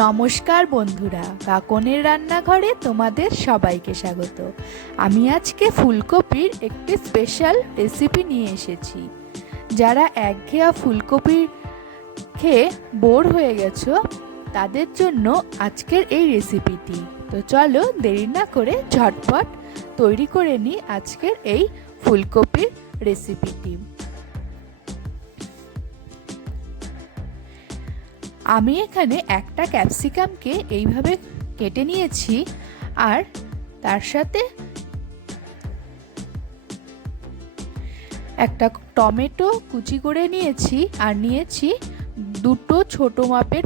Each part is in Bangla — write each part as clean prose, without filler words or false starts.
নমস্কার বন্ধুরা, কাকনের রান্নাঘরে তোমাদের সবাইকে স্বাগত। আমি আজকে ফুলকপির একটি স্পেশাল রেসিপি নিয়ে এসেছি। যারা একঘেয়া ফুলকপি খেয়ে বোর হয়ে গেছো তাদের জন্য আজকের এই রেসিপিটি। তো চলো দেরি না করে ঝটপট তৈরি করে নিই আজকের এই ফুলকপির রেসিপিটি। আমি এখানে একটা ক্যাপসিকামকে এইভাবে কেটে নিয়েছি, আর তার সাথে একটা টমেটো কুচি করে নিয়েছি, আর নিয়েছি দুটো ছোট মাপের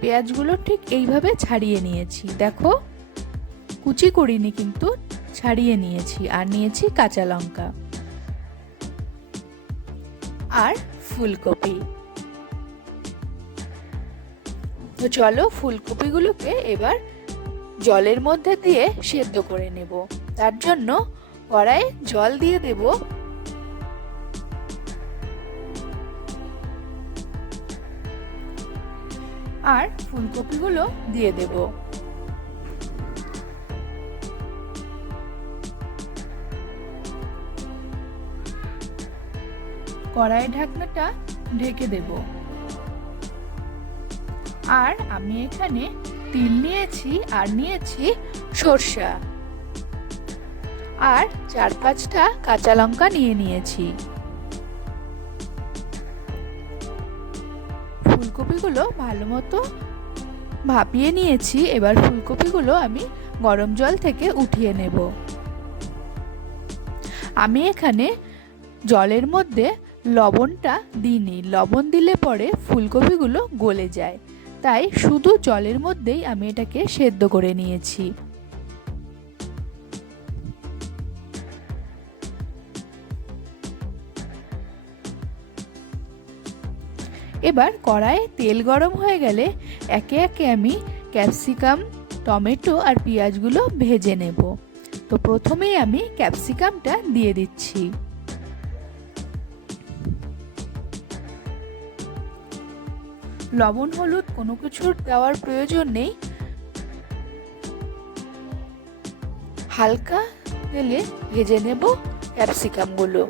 পেঁয়াজগুলো ঠিক এইভাবে ছাড়িয়ে নিয়েছি। দেখো, কুচি করিনি কিন্তু ছাড়িয়ে নিয়েছি। আর নিয়েছি কাঁচা লঙ্কা আর ফুলকপি। তো চলো ফুলকপিগুলোকে এবার জলের মধ্যে দিয়ে সেদ্ধ করে নেব। তার জন্য কড়াইয়ে জল দিয়ে দেব। আর ফুলকপিগুলো দিয়ে দেব। কড়াইয়ের ঢাকনাটা ঢেকে দেব। আর আমি এখানে তিল নিয়েছি, আর নিয়েছি সরষা, আর 4-5টা কাঁচা লঙ্কা নিয়েছি। ফুলকপিগুলো ভালো মতো ভাপিয়ে নিয়েছি। এবার ফুলকপিগুলো আমি গরম জল থেকে উঠিয়ে নেব। আমি এখানে জলের মধ্যে লবণটা দিইনি। লবণ দিলে পরে ফুলকপিগুলো গলে যায়, তাই শুধু জলের মধ্যেই আমি এটাকে সেদ্ধ করে নিয়েছি। এবার কড়াইয়ে তেল গরম হয়ে গেলে একে একে আমি ক্যাপসিকাম, টমেটো আর পেঁয়াজগুলো ভেজে নেব। তো প্রথমেই আমি ক্যাপসিকামটা দিয়ে দিচ্ছি। লবণ হলুদ কোনো কিছুর দেওয়ার প্রয়োজন নেই। হালকা তেলে ভেজে নেব ক্যাপসিকামগুলো।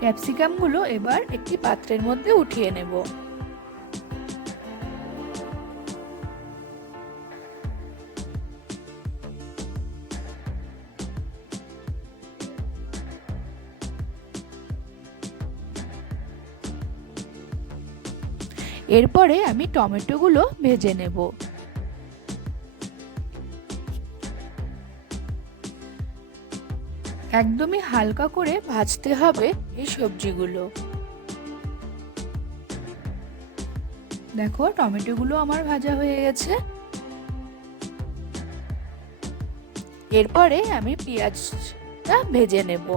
ক্যাপসিকামগুলো এবার একটি পাত্রের মধ্যে উঠিয়ে নেব। এরপরে আমি টমেটোগুলো ভেজে নেব। একদমই হালকা করে ভাজতে হবে এই সবজিগুলো। দেখো, টমেটোগুলো আমার ভাজা হয়ে গেছে। এরপরে আমি পেঁয়াজটা ভেজে নেব।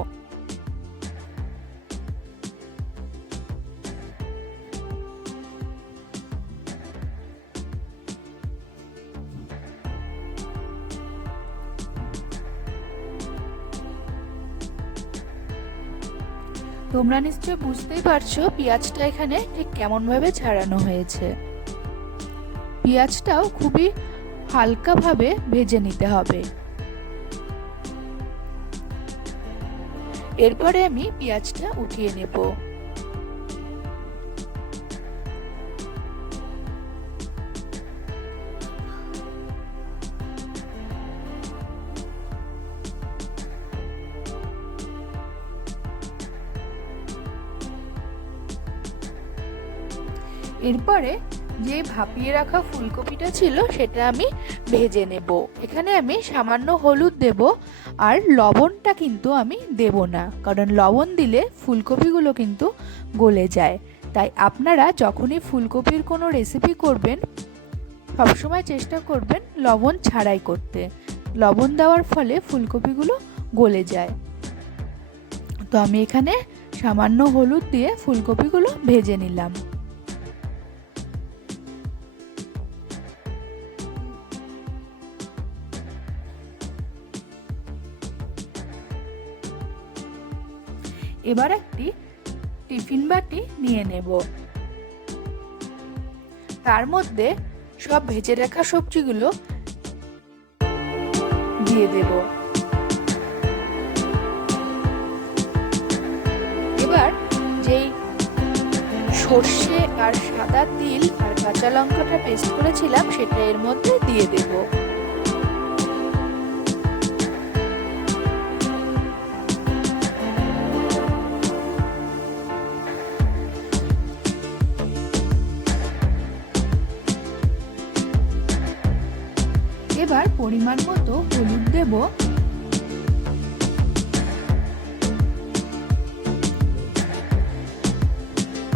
তোমরা নিশ্চয় বুঝতেই পারছো পেঁয়াজটা এখানে ঠিক কেমন ভাবে ছাড়ানো হয়েছে। পেঁয়াজটাও খুবই হালকা ভাবে ভেজে নিতে হবে। এরপরে আমি পেঁয়াজটা উঠিয়ে নেব। এরপরে যে ভাপিয়ে রাখা ফুলকপিটা ছিল সেটা আমি ভেজে নেব। এখানে আমি সামান্য হলুদ দেব, আর লবণটা কিন্তু আমি দেব না, কারণ লবণ দিলে ফুলকপিগুলো কিন্তু গলে যায়। তাই আপনারা যখনই ফুলকপির কোনো রেসিপি করবেন সবসময় চেষ্টা করবেন লবণ ছাড়াই করতে। লবণ দেওয়ার ফলে ফুলকপিগুলো গলে যায়। তো আমি এখানে সামান্য হলুদ দিয়ে ফুলকপিগুলো ভেজে নিলাম। এবার একটি টিফিন বাটি নিয়ে নেব। তার মধ্যে সব ভেজে রাখা সবজিগুলো দিয়ে দেব। এবার যেই সর্ষে আর সাদা তিল আর কাঁচা লঙ্কাটা পেস্ট করেছিলাম সেটা এর মধ্যে দিয়ে দেব। এবার পরিমাণ মতো হলুদ দেব,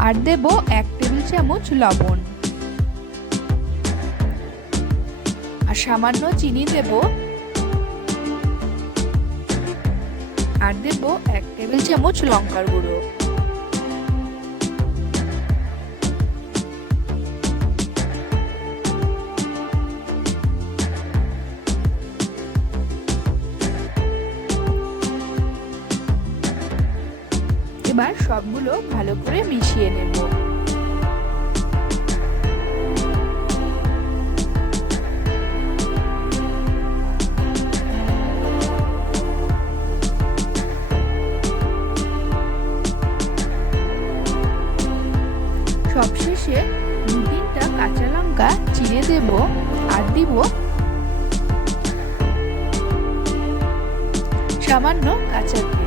আর দেব 1 টেবিল চামচ লবণ, আর সামান্য চিনি দেব, আর দেব 1 টেবিল চামচ লঙ্কার গুঁড়ো। এবার সবগুলো ভালো করে মিশিয়ে নেব। সবশেষে 2-3টা কাঁচা লঙ্কা চিড়ে দেব, আর দিব সামান্য কাঁচা তেল।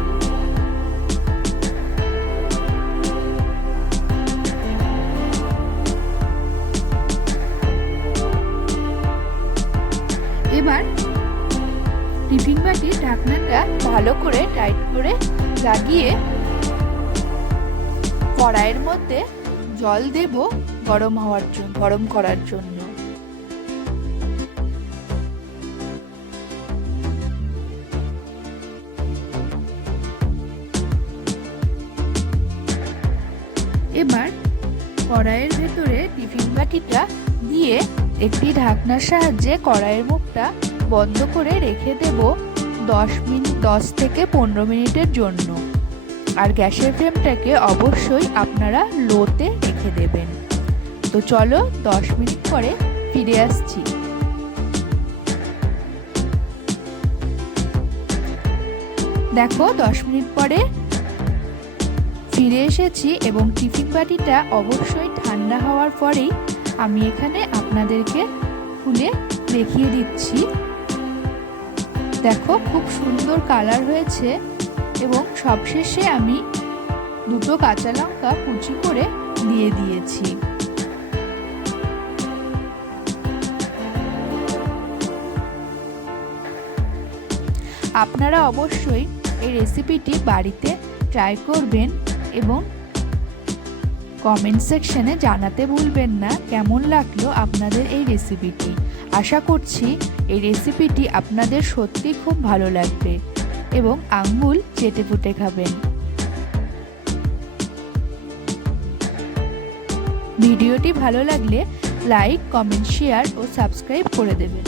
এবার টিফিন বাটির ঢাকনাটা ভালো করে টাইট করে লাগিয়ে কড়াইয়ের মধ্যে জল দেব গরম করার জন্য। এবার কড়াইয়ের ভেতরে টিফিন বাটিটা দিয়ে একটি ঢাকনার সাহায্যে কড়াইয়ের মুখটা বন্ধ করে রেখে দেব 10 থেকে 15 মিনিটের জন্য। আর গ্যাসের ফ্লেমটাকে অবশ্যই আপনারা লোতে রেখে দেবেন। তো চলো 10 মিনিট পরে ফিরে আসছি। দেখো 10 মিনিট পরে ফিরে এসেছি এবং টিফিন বাটিটা অবশ্যই ঠান্ডা হওয়ার পরেই আমি এখানে আপনাদেরকে খুলে দেখিয়ে দিচ্ছি। দেখো খুব সুন্দর কালার হয়েছে এবং সবশেষে আমি 2টো কাঁচা লঙ্কা কুচি করে দিয়ে দিয়েছি। আপনারা অবশ্যই এই রেসিপিটি বাড়িতে ট্রাই করবেন এবং কমেন্ট সেকশনে জানাতে ভুলবেন না কেমন লাগলো আপনাদের এই রেসিপিটি। আশা করছি এই রেসিপিটি আপনাদের সত্যি খুব ভালো লাগবে এবং আঙ্গুল চেটে পুটে খাবেন। ভিডিওটি ভালো লাগলে লাইক, কমেন্ট, শেয়ার ও সাবস্ক্রাইব করে দেবেন।